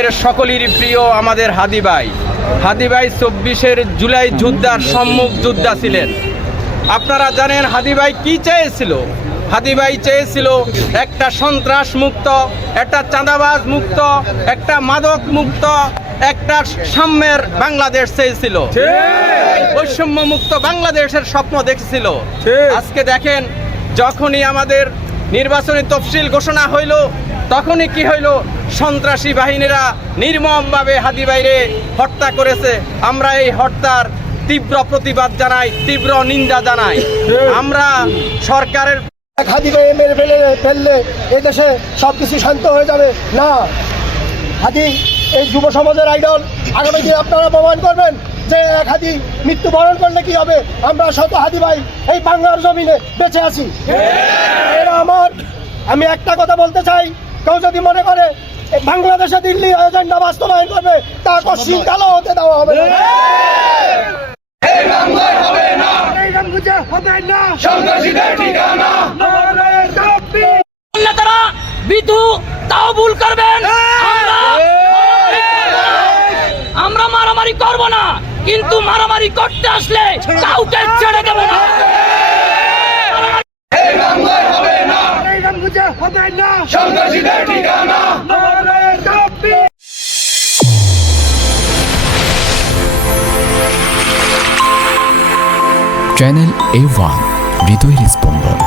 আমাদের সকলেরই প্রিয় আমাদের হাদি ভাই 24 জুলাই যোদ্ধার সম্মুখ যোদ্ধা ছিলেন। আপনারা জানেন হাদি ভাই কি চেয়েছিল? হাদি ভাই চেয়েছিল একটা সন্ত্রাস মুক্ত, একটা চাঁদাবাজ মুক্ত, একটা মাদক মুক্ত, একটা সাম্যের বাংলাদেশ চেয়েছিল, বৈষম্য মুক্ত বাংলাদেশের স্বপ্ন দেখেছিল। আজকে দেখেন, যখনই আমাদের নির্বাচনী তফসিল ঘোষণা হইল, তখনই কি হইল? সন্ত্রাসী বাহিনীরা নির্মমভাবে হাদি ভাইরে হত্যা করেছে। আমরা এই হত্যার তীব্র প্রতিবাদ জানাই, তীব্র নিন্দা জানাই। আমরা সরকারের হাদি ভাই মেরে ফেললে এই দেশে সব কিছু শান্ত হয়ে যাবে না। হাদি এই যুব সমাজের আইডল। আগামী দিন আপনারা প্রমাণ করবেন যে এক হাদি মৃত্যুবরণ করলে কি হবে। আমরা শত হাদি ভাই এই বাংলার জমিনে বেঁচে আছি। আমি একটা কথা বলতে চাই, কেউ যদি মনে করে বাংলাদেশে দিল্লি এজেন্ডা বাস্তবায়ন করবে, তা কশিন কালো হতে দেওয়া হবে না। ভুল করবেন, আমরা মারামারি করব না, কিন্তু মারামারি করতে আসলে কাউকে ছেড়ে দেব না। চ্যানেল A1 হৃদয়ের স্পন্দন।